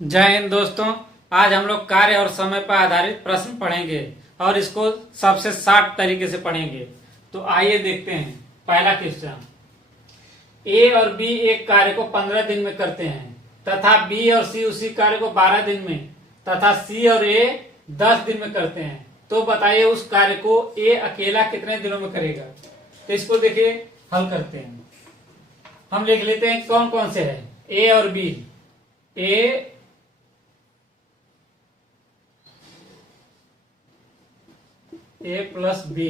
जय हिंद दोस्तों। आज हम लोग कार्य और समय पर आधारित प्रश्न पढ़ेंगे और इसको सबसे शार्ट तरीके से पढ़ेंगे। तो आइए देखते हैं। पहला क्वेश्चन, ए और बी एक कार्य को 15 दिन में करते हैं तथा बी और सी उसी कार्य को 12 दिन में तथा सी और ए 10 दिन में करते हैं। तो बताइए उस कार्य को ए अकेला कितने दिनों में करेगा। तो इसको देखिए, हल करते हैं। हम लिख लेते हैं कौन कौन से है ए और बी। ए प्लस बी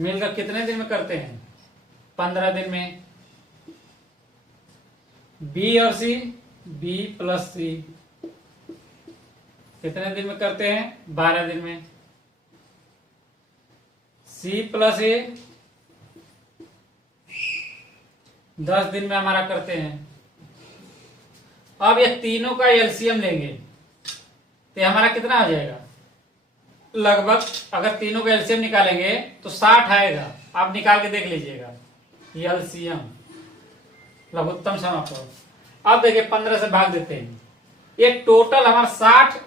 मिलकर कितने दिन में करते हैं? 15 दिन में। बी और सी, बी प्लस सी कितने दिन में करते हैं? 12 दिन में। सी प्लस ए 10 दिन में हमारा करते हैं। अब ये तीनों का एलसीएम लेंगे तो हमारा कितना आ जाएगा? लगभग अगर तीनों का एलसीएम निकालेंगे तो 60 आएगा। आप निकाल के देख लीजिएगा एलसीएम लघुत्तम समापन। अब देखिए 15 से भाग देते हैं। ये टोटल हमारा 60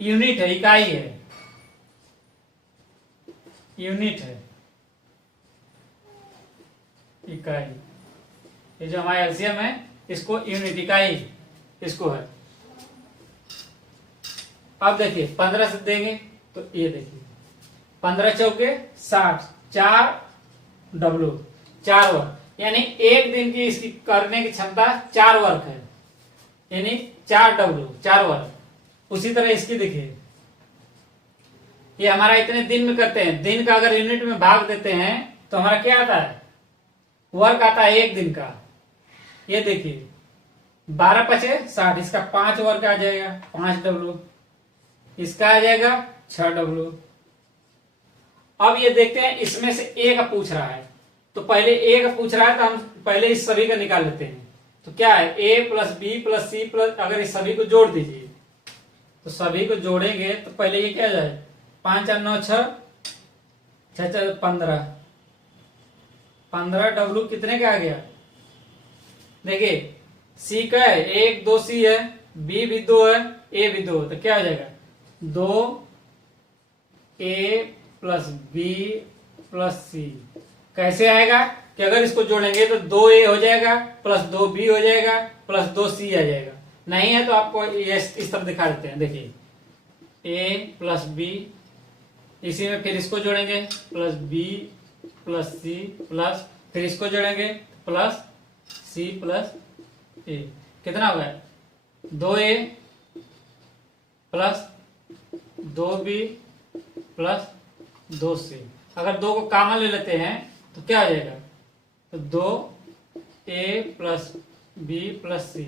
यूनिट है, इकाई है, यूनिट है, इकाई। ये जो हमारा एलसीएम है इसको यूनिट, इकाई इसको है। अब देखिए 15 से देंगे तो ये देखिए 15 चौके 60, 4 डब्लू 4 वर्क, यानी एक दिन की इसकी करने की क्षमता 4 वर्क है, यानी 4 डब्लू 4 वर्क। उसी तरह इसकी देखिए, ये हमारा इतने दिन में करते हैं। दिन का अगर यूनिट में भाग देते हैं तो हमारा क्या आता है? वर्क आता है एक दिन का। ये देखिए 12 पचे 60, इसका 5 वर्क आ जाएगा, 5 डब्लू। इसका आ जाएगा 6 डब्लू। अब ये देखते हैं इसमें से ए का पूछ रहा है, तो पहले ए का पूछ रहा है तो हम पहले इस सभी का निकाल लेते हैं। तो क्या है? A plus B plus C plus, अगर इस सभी को जोड़ दीजिए तो सभी को जोड़ेंगे तो पहले ये क्या जाए? 5 और 9 6, 6 15, 15 डब्लू कितने का आ गया? देखिए सी का है 1 2 सी है, बी भी 2 है, ए भी 2, तो क्या हो जाएगा? 2 ए प्लस बी प्लस सी। कैसे आएगा कि अगर इसको जोड़ेंगे तो 2 ए हो जाएगा प्लस 2 बी हो जाएगा प्लस 2 सी आ जाएगा। नहीं है तो आपको ये इस तरह दिखा देते हैं। देखिए ए प्लस बी, इसी में फिर इसको जोड़ेंगे plus B plus C plus, फिर इसको जोड़ेंगे प्लस सी प्लस ए। कितना होगा? 2 ए प्लस 2 बी प्लस 2 सी। अगर 2 को कॉमन ले लेते हैं तो क्या आ जाएगा? तो 2 ए प्लस बी प्लस सी,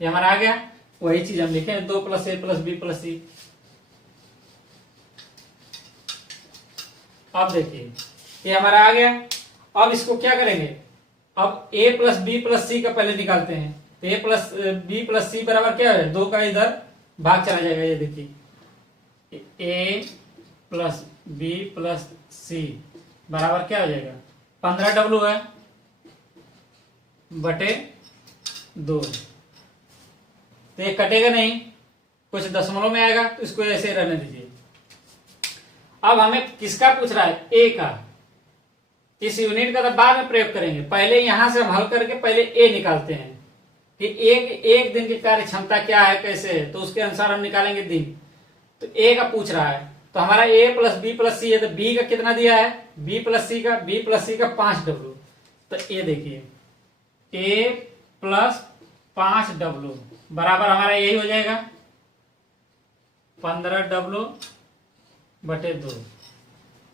ये हमारा आ गया। वही चीज हम लिखे 2 प्लस ए प्लस बी प्लस सी। अब देखिए ये हमारा आ गया। अब इसको क्या करेंगे? अब a प्लस बी प्लस सी का पहले निकालते हैं। तो a प्लस बी प्लस सी बराबर क्या है? 2 का इधर भाग चला जाएगा। ये देखिए a प्लस बी प्लस सी बराबर क्या हो जाएगा? 15 डब्लू है बटे 2। तो ये कटेगा नहीं, कुछ दशमलव में आएगा, तो इसको ऐसे रहने दीजिए। अब हमें किसका पूछ रहा है? ए का। इस यूनिट का तो बाद में प्रयोग करेंगे, पहले यहां से हम हल करके पहले ए निकालते हैं कि एक दिन की कार्य क्षमता क्या है, कैसे है, तो उसके अनुसार हम निकालेंगे दिन। तो ए का पूछ रहा है तो हमारा ए प्लस बी प्लस सी है, तो बी का कितना दिया है? बी प्लस सी का 5 डब्लू। तो ये देखिए ए प्लस 5 डब्लू बराबर हमारा यही हो जाएगा 15 डब्लू बटे 2।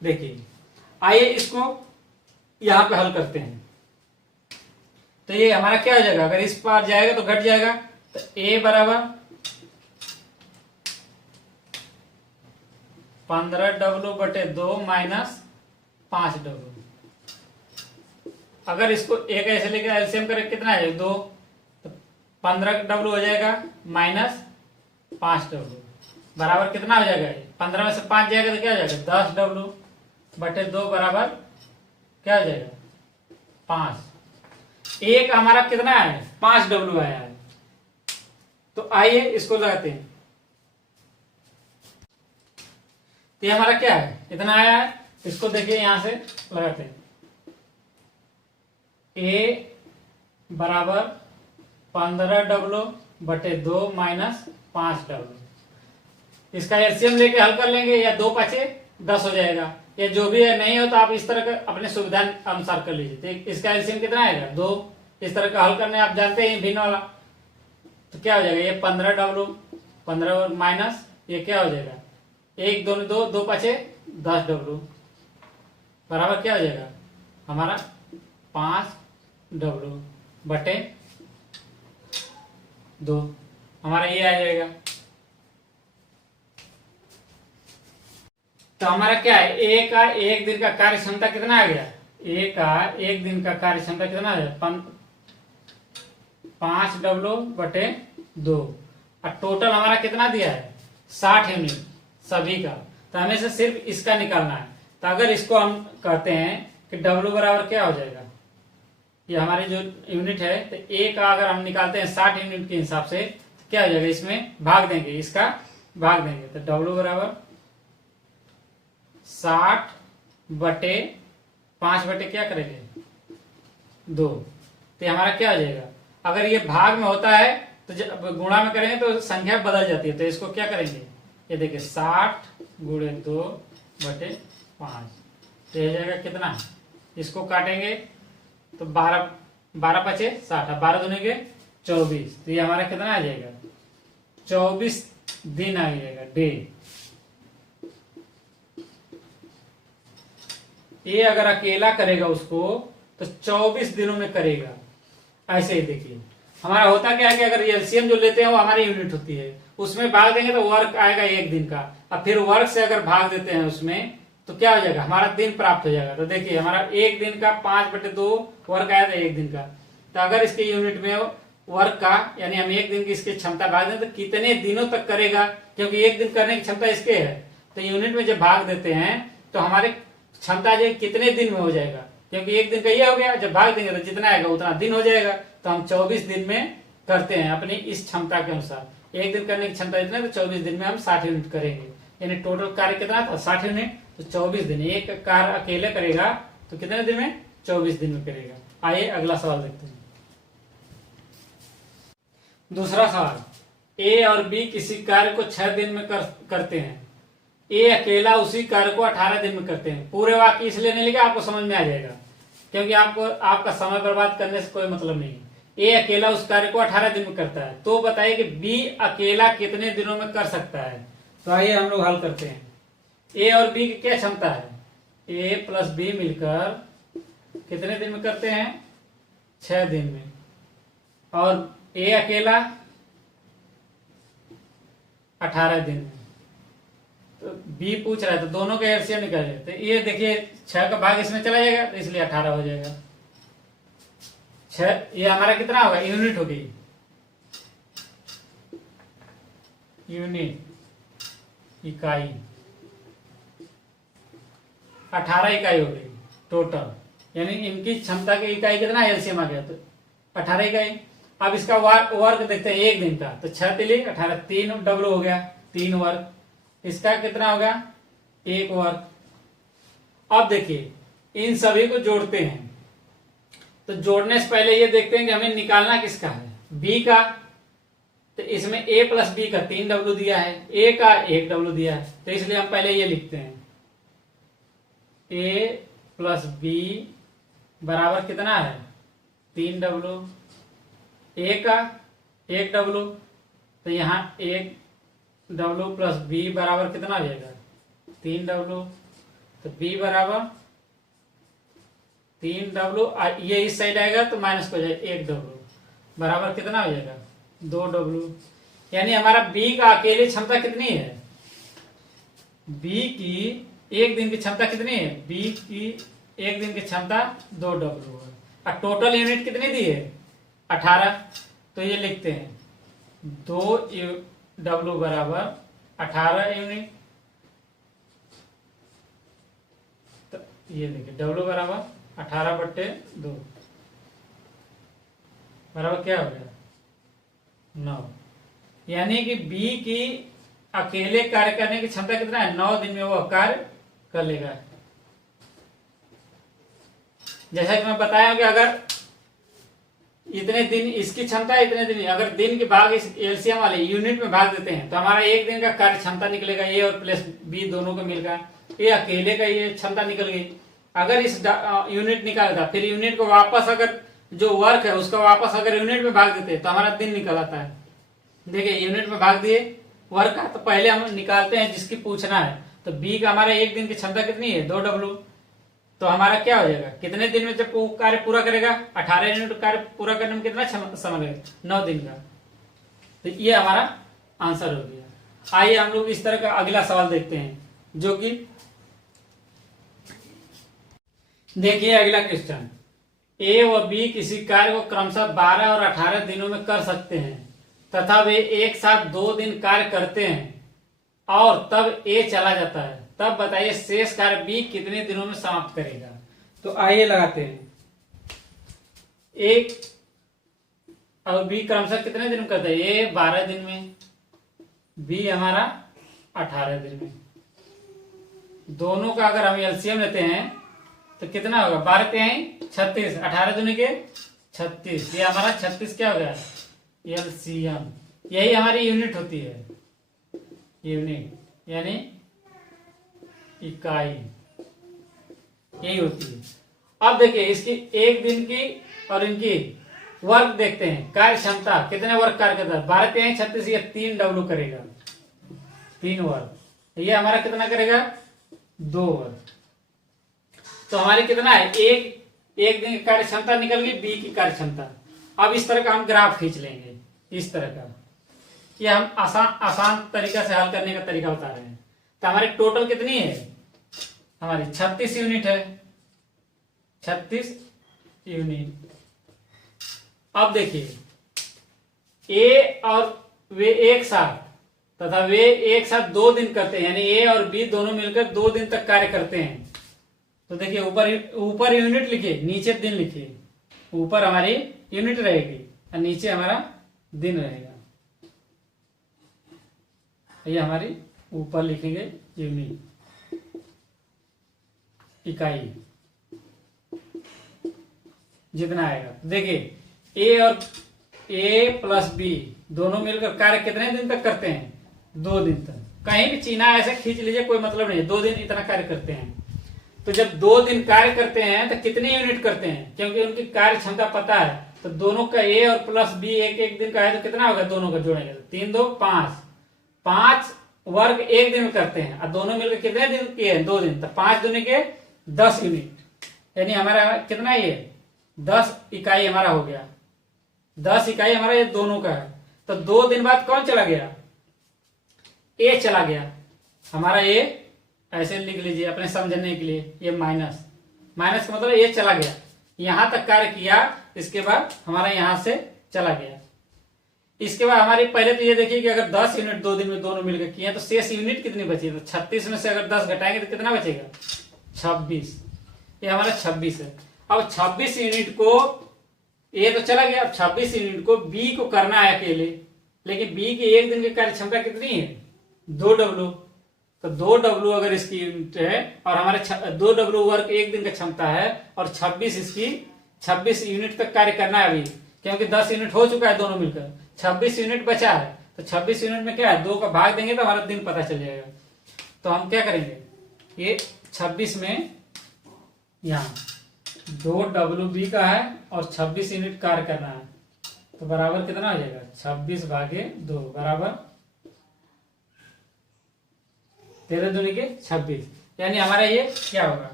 देखिए आइए इसको यहां पे हल करते हैं। तो ये हमारा क्या हो जाएगा? अगर इस पार जाएगा तो घट जाएगा। तो ए बराबर 15 डब्लू बटे 2 माइनस 5 डब्लू। अगर इसको एक ऐसे लेकर एलसीएम करें कितना है? 2, तो 15 डब्लू हो जाएगा माइनस 5 डब्लू बराबर कितना हो जाएगा? 15 में से 5 जाएगा तो क्या हो जाएगा? 10 डब्लू बटे 2 बराबर क्या हो जाएगा? 5। एक हमारा कितना है? 5 डब्लू आया है। तो आइए इसको लगाते हैं। तो ये हमारा क्या है, इतना आया है। इसको देखिए यहां से लगाते हैं। ए बराबर 15W/2 माइनस 5W। इसका एलसीएम लेके हल कर लेंगे, या 2 5 10 हो जाएगा, या जो भी है। नहीं हो तो आप इस तरह का अपने सुविधा अनुसार कर लीजिए। तो इसका एलसीएम कितना आएगा, 2। इस तरह का हल करने आप जानते हैं भिन्न वाला। तो क्या हो जाएगा, ये 15W 15 माइनस ये क्या हो जाएगा, 1 2 2 2 5 10W बराबर क्या हो जाएगा हमारा 5W/2 हमारा ये आ जाएगा। तो हमारा क्या है, ए का एक दिन का कार्य क्षमता कितना आ गया, ए का एक दिन का कार्य क्षमता कितना आ गया 5W/2। और टोटल हमारा कितना दिया है 60 यूनिट सभी का। तो हमें से सिर्फ इसका निकालना है। तो अगर इसको हम कहते हैं कि W बराबर क्या हो जाएगा, ये हमारी जो यूनिट है, तो ए का अगर हम निकालते हैं 60 यूनिट के हिसाब से, तो क्या हो जाएगा, इसमें भाग देंगे, इसका भाग देंगे। तो W बराबर 60/5 क्या करेंगे 2। तो हमारा क्या हो जाएगा, अगर ये भाग में होता है तो जब गुणा में करेंगे तो संख्या बदल जाती है। तो इसको क्या करेंगे, ये देखिए 60 × 2/5 तो ये जाएगा कितना, इसको काटेंगे तो 12 12 5 60, 12 दूनी के 24। तो ये हमारा कितना आ जाएगा 24 दिन आ जाएगा डे। ये अगर अकेला करेगा उसको तो 24 दिनों में करेगा। ऐसे ही देखिए हमारा होता क्या है कि अगर एलसीएम जो लेते हैं वो हमारी यूनिट होती है, उसमें भाग देंगे तो वर्क आएगा 1 दिन का। अब फिर वर्क से अगर भाग देते हैं उसमें तो क्या हो जाएगा, हमारा दिन प्राप्त हो जाएगा। तो देखिए हमारा 1 दिन का 5/2 वर्क आया था 1 दिन का। तो अगर इसके यूनिट में वर्क का यानी हम 1 दिन की इसकी क्षमता भाग दें तो कितने दिनों तक करेगा, क्योंकि 1 दिन करने की क्षमता इसके है। तो यूनिट में जब भाग देते हैं तो हमारे क्षमता जो कितने दिन में हो जाएगा, क्योंकि 1 दिन का ये हो गया, जब भाग देंगे तो जितना आएगा उतना दिन हो जाएगा। तो हम 24 दिन में करते हैं अपनी इस क्षमता के अनुसार। 1 दिन करने की क्षमता इतना, तो 24 दिन में हम 60 यूनिट करेंगे। यानी टोटल कार्य कितना था 60 यूनिट। तो 24 दिन एक कार्य अकेले करेगा तो कितने दिन में 24 दिन में करेगा। आइए अगला सवाल देखते हैं। दूसरा सवाल, ए और बी किसी कार्य को 6 दिन में करते हैं। ए अकेला उसी कार्य को 18 दिन में करते हैं। पूरे वाक्य इसलिए नहीं लिखा, आपको समझ में आ जाएगा, क्योंकि आपको आपका समय बर्बाद करने से कोई मतलब नहीं है। ए अकेला उस कार्य को 18 दिन में करता है, तो बताइए कि बी अकेला कितने दिनों में कर सकता है। तो आइए हम लोग हल करते हैं। ए और बी की क्या क्षमता है, ए प्लस बी मिलकर कितने दिन में करते हैं 6 दिन में, और ए अकेला 18 दिन में। तो बी पूछ रहा है तो दोनों के एलसीएम निकालिए। तो ये देखिए 6 का भाग इसमें चला जाएगा तो इसलिए 18 हो जाएगा। 6 ये हमारा कितना होगा, यूनिट होगी, यूनिट इकाई 18 इकाई हो गई टोटल। यानी इनकी क्षमता की इकाई कितना एलसीएम आ गया, तो 18 इकाई। अब इसका वर्क देखते हैं 1 दिन का। तो 6 तिली 18, 3 डब्लू हो गया, 3 वर्क। इसका कितना होगा 1 वर्क। अब देखिए इन सभी को जोड़ते हैं। तो जोड़ने से पहले ये देखते हैं कि हमें निकालना किसका है, बी का। तो इसमें ए प्लस बी का 3 डब्लू दिया है, ए का 1 डब्लू दिया है। तो इसलिए हम पहले ये लिखते हैं, ए प्लस बी बराबर कितना है 3 डब्लू, ए का 1 डब्लू। तो यहाँ 1 डब्लू प्लस बी बराबर कितना हो जाएगा 3 डब्लू। तो बी बराबर 3 डब्लू, ये इस साइड आएगा तो माइनस हो जाएगा 1 डब्लू बराबर कितना हो जाएगा 2 डब्लू। यानी हमारा बी का अकेले क्षमता कितनी है, बी की 1 दिन की क्षमता कितनी है, बी की 1 दिन की क्षमता 2 डब्लू है। और टोटल यूनिट कितनी दी है 18। तो ये लिखते हैं 2 डब्लू बराबर 18 यूनिट। तो ये देखिए डब्लू बराबर 18/2 बराबर क्या हो गया 9। यानी कि बी की अकेले कार्य करने की क्षमता कितना है, 9 दिन में वो कार्य कर लेगा। जैसा कि मैं बताया कि अगर इतने दिन इसकी क्षमता है, इतने दिन, अगर दिन के भाग इस एलसीएम वाले यूनिट में भाग देते हैं तो हमारा एक दिन का कार्य क्षमता निकलेगा, ए और प्लस बी दोनों का मिलकर, ये अकेले का ये क्षमता निकल गई। अगर इस यूनिट निकालता फिर यूनिट को वापस अगर जो वर्क है उसका वापस अगर यूनिट में भाग देते तो हमारा दिन निकल आता है। देखिए यूनिट में भाग दिए वर्क का, तो पहले हम निकालते हैं जिसकी पूछना है। तो बी का हमारा एक दिन की क्षमता कितनी है, 2W। तो हमारा क्या हो जाएगा, कितने दिन में जब वो कार्य पूरा करेगा, 18 यूनिट कार्य पूरा करने में कितना समय लगेगा, 9 दिन का। तो ये हमारा आंसर हो गया। आइए हम लोग इस तरह का अगला सवाल देखते हैं, जो कि देखिए अगला क्वेश्चन, ए व बी किसी कार्य को क्रमशः 12 और 18 दिनों में कर सकते हैं तथा वे एक साथ 2 दिन कार्य करते हैं और तब ए चला जाता है, तब बताइए शेष कार्य बी कितने दिनों में समाप्त करेगा। तो आइए लगाते हैं, एक और बी क्रमशः कितने दिन में करता है, ए 12 दिन में, बी हमारा 18 दिन में। दोनों का अगर हम एलसीएम लेते हैं तो कितना होगा, 12 तिहाई 36, 18 दूनी के 36, ये हमारा 36 क्या हो गया, एलसीएम। यही हमारी यूनिट होती है, यूनिट यानी इकाई, यही होती है। अब देखिए इसकी एक दिन की और इनकी वर्क देखते हैं, कार्य क्षमता कितने वर्क कार्य करता है, 12 तिहाई 36, ये 3W करेगा, 3 वर्क। ये हमारा कितना करेगा, 2 वर्क। तो हमारी कितना है, एक दिन की कार्य क्षमता निकल गई, बी की कार्य क्षमता। अब इस तरह का हम ग्राफ खींच लेंगे, इस तरह का। ये हम आसान तरीका से हल करने का तरीका बता रहे हैं। तो हमारी टोटल कितनी है, हमारी 36 यूनिट है, 36 यूनिट। अब देखिए ए और वे एक साथ तथा वे एक साथ 2 दिन करते हैं, यानी ए और बी दोनों मिलकर 2 दिन तक कार्य करते हैं। तो देखिए ऊपर यूनिट लिखिए, नीचे दिन लिखिए। ऊपर हमारी यूनिट रहेगी और नीचे हमारा दिन रहेगा। ये हमारी ऊपर लिखेंगे यूनिट, इकाई जितना आएगा। देखिए ए और ए प्लस बी दोनों मिलकर कार्य कितने दिन तक करते हैं, 2 दिन तक। कहीं भी चीना ऐसे खींच लीजिए, कोई मतलब नहीं है, 2 दिन इतना कार्य करते हैं। तो जब 2 दिन कार्य करते हैं तो कितनी यूनिट करते हैं, क्योंकि उनकी कार्य क्षमता पता है। तो दोनों का ए और प्लस बी एक दिन का है, तो कितना होगा, दोनों का जोड़ेंगे तो 3 2 5, 5 वर्ग एक दिन में करते हैं और दोनों मिलकर कितने दिन किए हैं, 2 दिन। तो 5 दूनी के 10 यूनिट, यानी हमारा कितना, ये 10 इकाई हमारा हो गया। 10 इकाई हमारा ये दोनों का है। तो 2 दिन बाद कौन चला गया, ए चला गया हमारा। ए ऐसे लिख लीजिए अपने समझने के लिए, ये माइनस का मतलब ये चला गया, यहां तक कार्य किया, इसके बाद हमारा यहां से चला गया। इसके बाद हमारी पहले तो ये देखिए कि अगर 10 यूनिट 2 दिन में दोनों मिलकर किए तो शेष यूनिट कितनी बची, तो 36 में से अगर 10 घटाएंगे तो कितना बचेगा, 26। ये हमारा 26 है। अब 26 यूनिट को ए तो चला गया, अब 26 यूनिट को बी को करना है अकेले, लेकिन बी की एक दिन की कार्य क्षमता कितनी है, 2W। तो 2W अगर इसकी यूनिट है और हमारे 2W वर्क एक दिन का क्षमता है और 26 यूनिट तक कार्य करना है अभी, क्योंकि 10 यूनिट हो चुका है दोनों मिलकर, 26 यूनिट बचा है। तो 26 यूनिट में क्या है, 2 का भाग देंगे तो हमारा दिन पता चल जाएगा। तो हम क्या करेंगे, ये 26 में यहाँ 2WB का है और 26 यूनिट कार्य करना है, तो बराबर कितना हो जाएगा, 26 भागे 2 बराबर 13 दूनी के 26, यानी हमारा ये क्या होगा,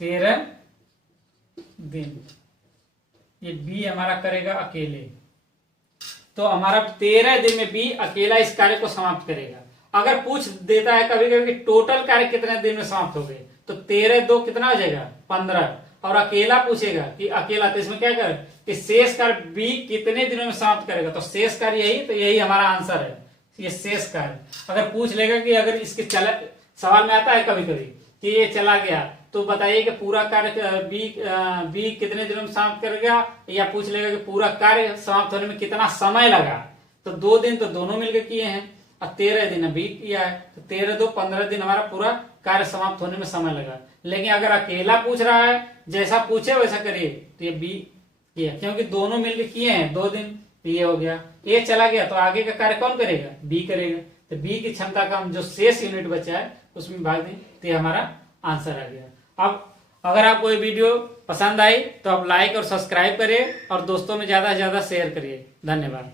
13 दिन। ये बी हमारा करेगा अकेले, तो हमारा 13 दिन में बी अकेला इस कार्य को समाप्त करेगा। अगर पूछ देता है कभी कभी टोटल कार्य कितने दिन में समाप्त हो गए, तो 13 2 कितना हो जाएगा, 15। और अकेला पूछेगा कि अकेला, तो इसमें क्या कर कि शेष कार्य बी कितने दिनों में समाप्त करेगा, तो शेष कार्य यही, तो यही हमारा आंसर है, ये शेष कार्य। अगर पूछ लेगा कि अगर इसके सवाल में आता है कभी कभी कि ये चला गया, तो बताइए कि पूरा कार्य बी कितने दिनों में समाप्त करेगा, या पूछ लेगा कि पूरा कार्य समाप्त होने में कितना समय लगा, तो 2 दिन तो दोनों मिलकर किए हैं और 13 दिन अभी किया है, तो 13 2 15 दिन हमारा पूरा कार्य समाप्त होने में समय लगा। लेकिन अगर अकेला पूछ रहा है, जैसा पूछे वैसा करिए, तो ये बी किया, क्योंकि दोनों मिलकर किए हैं 2 दिन, तो ये हो गया। ए चला गया तो आगे का कार्य कौन करेगा? बी करेगा। तो बी की क्षमता का हम जो शेष यूनिट बचा है उसमें भाग दें, तो ये हमारा आंसर आ गया। अब अगर आपको ये वीडियो पसंद आई तो आप लाइक और सब्सक्राइब करिए और दोस्तों में ज्यादा से ज्यादा शेयर करिए। धन्यवाद।